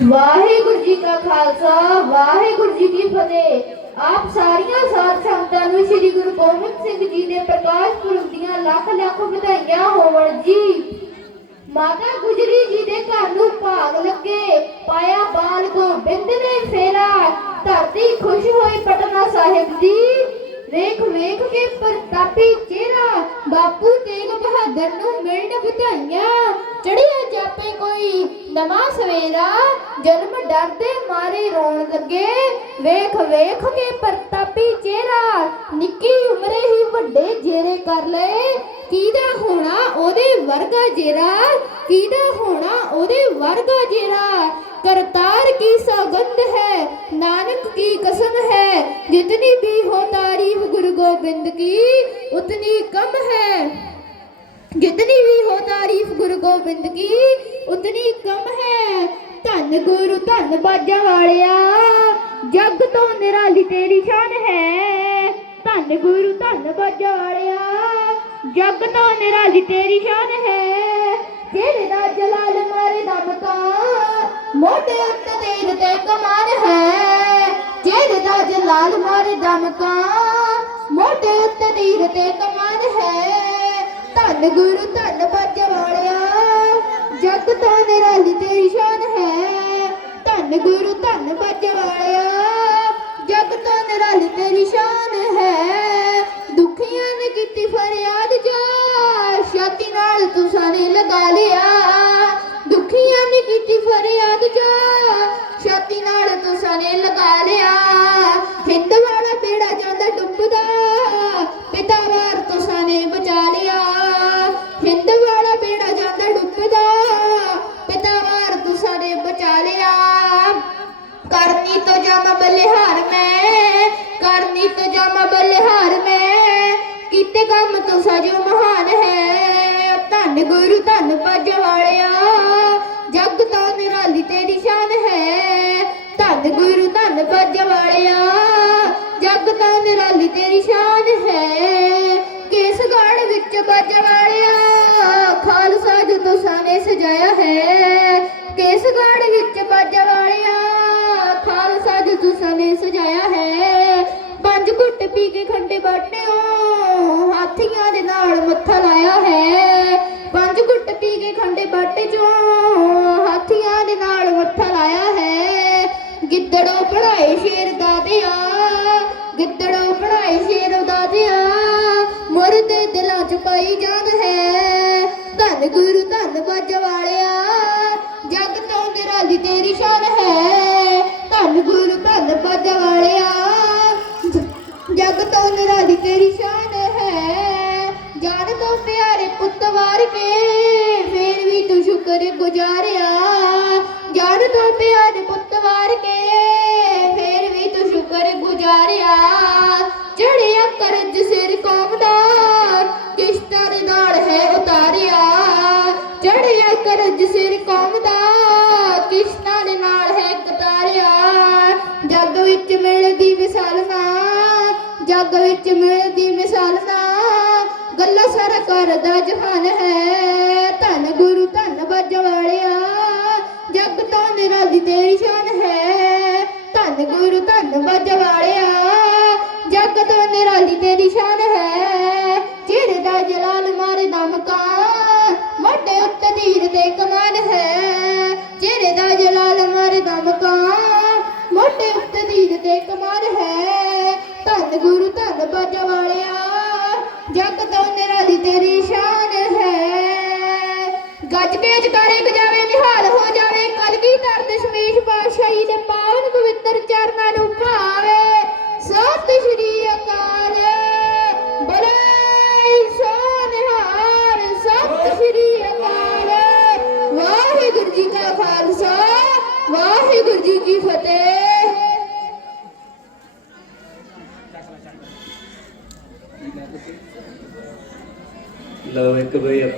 ਵਾਹਿਗੁਰੂ ਜੀ ਕਾ ਖਾਲਸਾ, ਵਾਹਿਗੁਰੂ ਜੀ ਕੀ ਫਤਿਹ। ਆਪ ਸਾਰੀਆਂ ਸਾਧ ਸੰਗਤਾਂ ਨੂੰ ਸ੍ਰੀ ਗੁਰੂ ਗੋਬਿੰਦ ਸਿੰਘ ਜੀ ਦੇ ਪ੍ਰਕਾਸ਼ ਪੁਰਬ ਦੀਆਂ ਲੱਖ ਲੱਖ ਵਧਾਈਆਂ ਹੋਵਣ ਜੀ। ਮਾਤਾ ਗੁਜਰੀ ਜੀ ਦੇ ਘਰ ਨੂੰ ਭਾਗ ਲੱਗੇ, ਪਾਇਆ ਬਾਲ ਗੋਬਿੰਦ ਨੇ ਫੇਰਾ। ਧਰਤੀ ਖੁਸ਼ ਹੋਈ ਪਟਨਾ ਸਾਹਿਬ ਦੀ। ਵੇਖ ਵੇਖ ਕੇ ਪ੍ਰਤਾਪੀ ਚਿਹਰਾ, ਬਾਪੂ ਤੇਗ ਬਹਾਦਰ ਨੂੰ ਮਿਲਣ ਵਧਾਈਆਂ। ਨਵਾਂ ਸਵੇਰਾ ਜਨਮ ਡਰਦੇ ਮਾਰੇ ਰੋਣ ਲੱਗੇ ਵੇਖ ਵੇਖ ਕੇ ਪ੍ਰਤਾਪੀ ਚਿਹਰਾ ਨਿੱਕੀ ਉਮਰੇ ਹੀ ਵੱਡੇ ਜੇਰੇ ਕਰ ਲਏ ਕਿਹਦਾ ਹੋਣਾ ਉਹਦੇ ਵਰਗਾ ਜੇਰਾ ਕਿਹਦਾ ਹੋਣਾ ਉਹਦੇ ਵਰਗਾ ਜੇਰਾ करतार की सौगंध है नानक की कसम है जितनी भी हो तारीफ गुरु गोविंद की उतनी कम है जितनी भी हो ਗੋਬਿੰਦ ਕੀ ਉਤਨੀ ਕਮ ਹੈ। ਧੰਨ ਗੁਰੂ, ਧੰਨ ਬਾਜਾਂ ਵਾਲਿਆ, ਜਗ ਤੋਂ ਨਿਰਾਲੀ ਤੇਰੀ ਸ਼ਾਨ ਹੈ। ਧੰਨ ਗੁਰੂ, ਧੰਨ ਬਾਜਾਂ ਵਾਲਿਆ, ਜਗ ਤੋਂ ਨਿਰਾਲੀ ਤੇਰੀ ਸ਼ਾਨ ਹੈ। ਤੇਰੇ ਦਾ ਜਲਾਲ ਮਾਰੇ ਦਮ ਕਾ ਮੋਢੇ ਉੱਤੇ ਤੇਰੇ ਤੇ ਕਮਾਨ ਹੈ। ਤੇਰੇ ਦਾ ਜਲਾਲ ਮਾਰੇ ਦਮ ਕਾ ਮੋਢੇ ਉੱਤੇ ਤੇਰੇ ਤੇ ਕਮਾਨ ਹੈ। ਧੰਨ ਗੁਰੂ, ਧੰਨ ਬਾਜਾਂ ਵਾਲਿਆ ਜਗ ਤੋਂ ਨਿਰਾਲੀ ਤੇਰੀ ਸ਼ਾਨ ਹੈ। ਧੰਨ ਗੁਰੂ, ਧੰਨ ਬੱਜ ਵਾਲਿਆ ਜਗ ਤੋਂ ਨਿਰਾਲੀ ਤੇਰੀ ਸ਼ਾਨ ਹੈ। ਦੁਖੀਆਂ ਨੇ ਕੀਤੀ ਫਰਿਆਦ ਜਾ, ਛਾਤੀ ਨਾਲ ਤੁਸਾਂ ਨੇ ਲਗਾ ਲਿਆ। ਦੁਖੀਆਂ ਨੇ ਕੀਤੀ ਫਰਿਆਦ ਜਾ, ਛਾਤੀ ਨਾਲ ਤੁਸਾਂ ਨੇ ਲਗਾ ਲਿਆ। ਕਰਨੀ ਤੋਂ ਜਾਮਾ ਬਲਿਹਾਰ ਮੈਂ ਕਰਨੀ ਤੋਂ ਜਾਮਾ ਬਲਿਹਾਰ ਮੈਂ। ਕੀਤੇ ਕੰਮ ਤੋਂ ਸਜੋ ਮਹਾਨ ਹੈ। ਧੰਨ ਗੁਰੂ, ਧੰਨ ਪੱਜ ਵਾਲਿਆ, ਜਗ ਤੋਂ ਨਿਰਾਲੀ ਤੇਰੀ ਸ਼ਾਨ ਹੈ। ਧੰਨ ਗੁਰੂ, ਧੰਨ ਪੱਜ ਵਾਲਿਆ, ਜਗ ਤੋਂ ਨਿਰਾਲੀ ਤੇਰੀ ਸ਼ਾਨ ਹੈ। ਕੇਸਗੜ ਵਿੱਚ ਬੱਜ ਵਾਲਿਆ, ਖਾਲਸਾ ਜੋ ਤੁਸਾਂ ਨੇ ਸਜਾਇਆ ਹੈ। ਕਿਸ ਕੇਸਗੜ ਵਿੱਚ ਬੱਜ ਵਾਲਿਆ ਪੰਜ ਪੀ ਕੇ ਖੰਡੇ ਬਾਟਿਓ ਹਾਥੀਆਂ ਦੇ ਨਾਲ ਮੱਥਾ ਲਾਇਆ ਹੈ। ਪੰਜ ਘੁੱਟ ਪੀ ਕੇ ਖੰਡੇ ਬਾਟੇ ਚੋਂ ਹਾਥੀਆਂ ਦੇ ਨਾਲ ਮੱਥਾ ਲਾਇਆ ਹੈ। ਗਿੱਦੜੋਂ ਪੜਾਏ ਸ਼ੇਰ ਦਾਦਿਆ, ਗਿੱਦੜੋਂ ਪੜਾਏ ਸ਼ੇਰ ਦਾਦਿਆ, ਮਰਦੇ ਦਿਲਾਂ ਚ ਪਾਈ ਜਾਨ ਹੈ। ਧੰਨ ਗੁਰੂ ਧੰਨ ਬੱਜ ਵਾਲਿਆ, ਜਗ ਤੋਂ ਨਿਰਾਲੀ ਤੇਰੀ ਸ਼ਾਨ ਹੈ। ਤੋਂ ਨਿਰਾਲੀ ਤੇਰੀ ਸ਼ਾਨ ਹੈ। ਜਾਨ ਤੋਂ ਪਿਆਰੇ ਪੁੱਤ ਵਾਰ ਕੇ ਫੇਰ ਵੀ ਤੂੰ ਸ਼ੁਕਰ ਗੁਜ਼ਾਰਿਆ। ਜਾਨ ਤੋਂ ਪਿਆਰੇ ਪੁੱਤ ਵਾਰ ਕੇ ਫੇਰ ਵੀ ਤੂੰ ਸ਼ੁਕਰ ਗੁਜ਼ਾਰਿਆ। ਚੜਿਆ ਕਰਜ ਸਿਰ ਜੱਗ ਵਿੱਚ ਮਿਲਦੀ ਮਿਸਾਲ ਨਾ ਗੱਲਾਂ ਸਾਰਾ ਕਰਦਾ ਜਹਾਨ ਹੈ। ਧੰਨ ਗੁਰੂ, ਧੰਨ ਬੱਜ ਵਾਲਿਆ, ਜੱਗ ਤੋਂ ਨਿਰਾਲੀ ਤੇਰੀ ਸ਼ਾਨ ਹੈ। ਧੰਨ ਗੁਰੂ, ਧੰਨ ਬੱਜ ਵਾਲਿਆ, ਜੱਗ ਤੋਂ ਨਿਰਾਲੀ ਤੇਰੀ ਸ਼ਾਨ ਹੈ। ਚਿਹਰੇ ਦਾ ਜਲਾਲ ਮਾਰੇ ਦਮਕਾ ਮੋਢੇ ਉੱਤੇ ਧੀਰ ਦੇ ਕਮਾਨ ਹੈ। ਚਿਹਰੇ ਦਾ ਜਲਾਲ ਮਾਰੇ ਦਮਕਾ ਮੋਢੇ ਉੱਤੇ ਧੀਰ ਦੇ ਕਮਾਨ ਹੈ। ਧੰਨ ਗੁਰੂ ਧੰਨ ਬੱਜ ਵਾਲਿਆ, ਜਗ ਤੋਂ ਨਿਰਾਲੀ ਤੇਰੀ ਸ਼ਾਨ ਹੈ। ਗੱਜ ਕੇ ਜਕਾਰੇ ਗਜਾਵੇ ਨਿਹਾਲ ਹੋ muito bem a